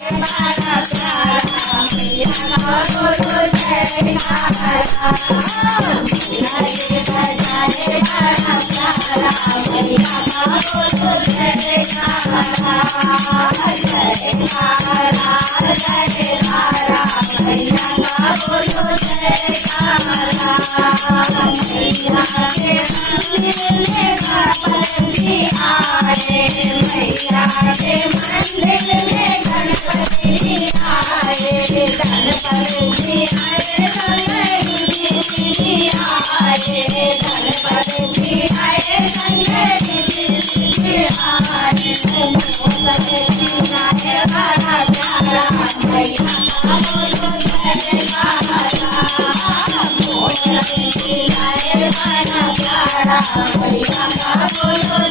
बड़ा प्यारा मैया का बोलो जयकारा। लगे बजाए बड़ा प्यारा मैया का बोलो जयकारा। जयकारा जयकारा मैया का बोलो जयकारा। मैया के मंदिर में गणपति आए। मैया के मंदिर में गणपति आए। गणपति आए गणपति आए। गणपति आए गणपति आए। गणपति आए बड़ा प्यारा मैया का बोलो जयकारा। गणपति आए बड़ा प्यारा मैया का बोलो